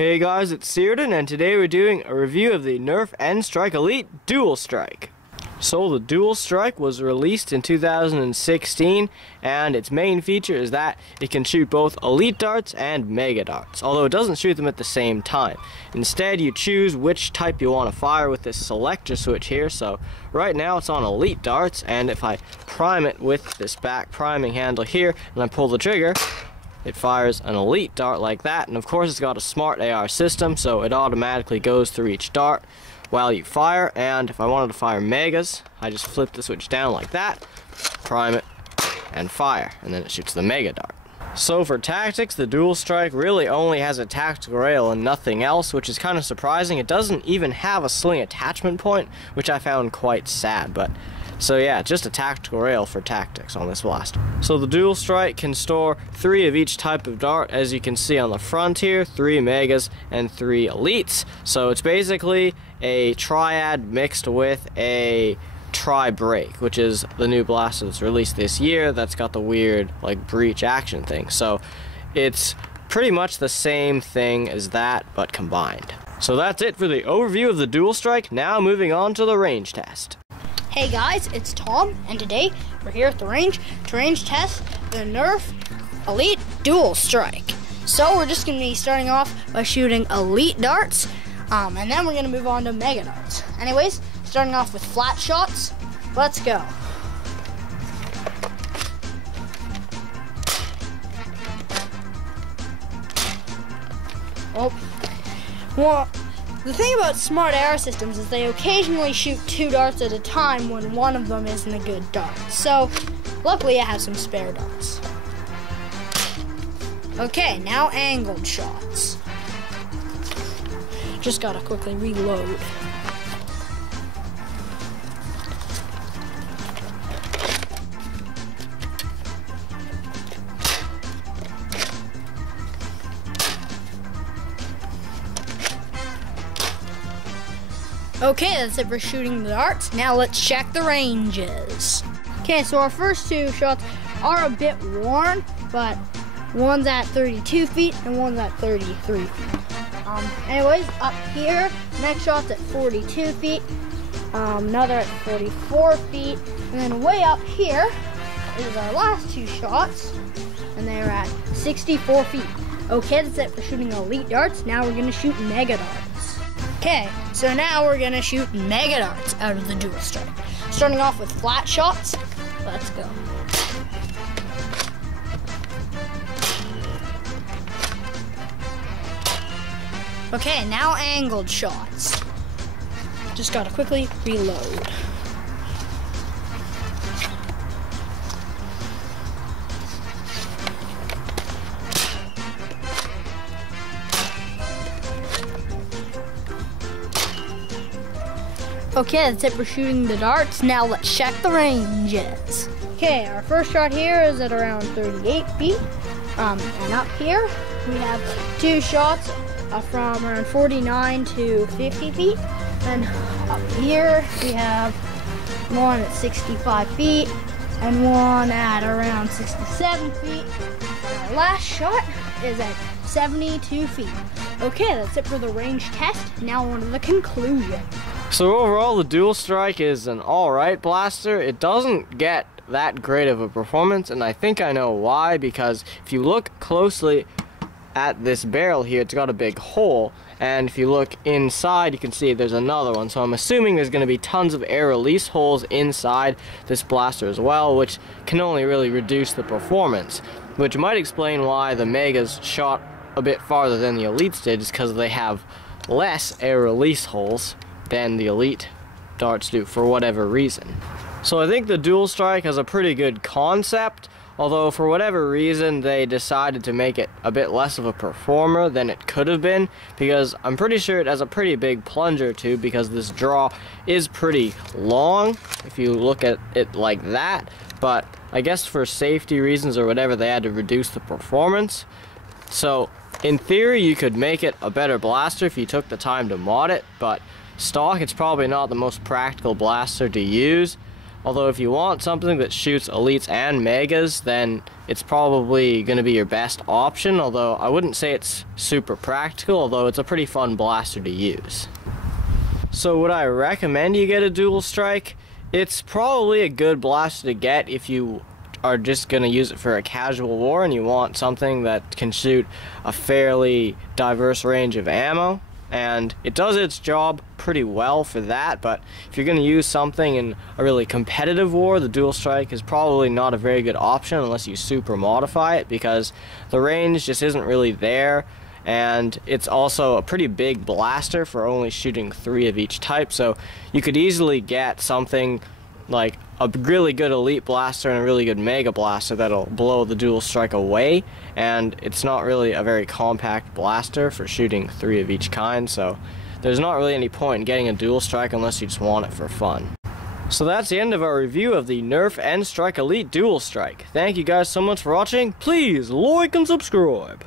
Hey guys, it's Searden, and today we're doing a review of the Nerf N-Strike Elite Dual Strike. So the Dual Strike was released in 2016, and its main feature is that it can shoot both Elite darts and Mega darts, although it doesn't shoot them at the same time. Instead, you choose which type you want to fire with this selector switch here. So right now it's on Elite darts, and if I prime it with this back priming handle here, and I pull the trigger, it fires an Elite dart like that, and of course it's got a smart AR system, so it automatically goes through each dart while you fire. And if I wanted to fire Megas, I just flip the switch down like that, prime it, and fire, and then it shoots the Mega dart. So for tactics, the Dual Strike really only has a tactical rail and nothing else, which is kind of surprising. It doesn't even have a sling attachment point, which I found quite sad, but so yeah, just a tactical rail for tactics on this blaster. So the Dual Strike can store 3 of each type of dart, as you can see on the front here, 3 Megas and 3 Elites. So it's basically a triad mixed with a tri-break, which is the new blaster that's released this year that's got the weird like breach action thing. So it's pretty much the same thing as that, but combined. So that's it for the overview of the Dual Strike. Now moving on to the range test. Hey guys, it's Tom, and today we're here at the range to range test the Nerf Elite Dual Strike. So we're just going to be starting off by shooting Elite darts, and then we're going to move on to Mega darts. Anyways, starting off with flat shots, let's go. Well, the thing about smart AR systems is they occasionally shoot 2 darts at a time when one of them isn't a good dart. So, luckily I have some spare darts. Okay, now angled shots. Just gotta quickly reload. Okay, that's it for shooting the darts. Now let's check the ranges. Okay, so our first 2 shots are a bit worn, but one's at 32 feet and one's at 33 feet. Anyways, up here, next shot's at 42 feet, another at 44 feet, and then way up here is our last 2 shots, and they're at 64 feet. Okay, that's it for shooting Elite darts. Now we're gonna shoot Mega darts. Okay, so now we're gonna shoot Mega darts out of the Dual Strike. Starting off with flat shots, let's go. Okay, now angled shots. Just gotta quickly reload. Okay, that's it for shooting the darts. Now let's check the ranges. Okay, our first shot here is at around 38 feet. And up here, we have 2 shots from around 49 to 50 feet. And up here, we have one at 65 feet and one at around 67 feet. And our last shot is at 72 feet. Okay, that's it for the range test. Now on to the conclusion. So overall, the Dual Strike is an alright blaster. It doesn't get that great of a performance, and I think I know why, because if you look closely at this barrel here, it's got a big hole, and if you look inside, you can see there's another one. So I'm assuming there's going to be tons of air release holes inside this blaster as well, which can only really reduce the performance, which might explain why the Megas shot a bit farther than the Elites did, just because they have less air release holes than the Elite darts do for whatever reason. So I think the Dual Strike has a pretty good concept, although for whatever reason they decided to make it a bit less of a performer than it could have been, because I'm pretty sure it has a pretty big plunger too, because this draw is pretty long if you look at it like that, but I guess for safety reasons or whatever they had to reduce the performance. So in theory you could make it a better blaster if you took the time to mod it, but stock it's probably not the most practical blaster to use. Although if you want something that shoots elites and megas, then it's probably going to be your best option, although I wouldn't say it's super practical, although it's a pretty fun blaster to use. So would I recommend you get a dual strike? It's probably a good blaster to get if you are just going to use it for a casual war and you want something that can shoot a fairly diverse range of ammo. And it does its job pretty well for that, but if you're going to use something in a really competitive war, the dual strike is probably not a very good option unless you super modify it, because the range just isn't really there, and it's also a pretty big blaster for only shooting 3 of each type, so you could easily get something like a really good elite blaster and a really good mega blaster that'll blow the dual strike away, and it's not really a very compact blaster for shooting 3 of each kind, so there's not really any point in getting a dual strike unless you just want it for fun. So that's the end of our review of the Nerf N-Strike Elite Dual Strike. Thank you guys so much for watching. Please like and subscribe.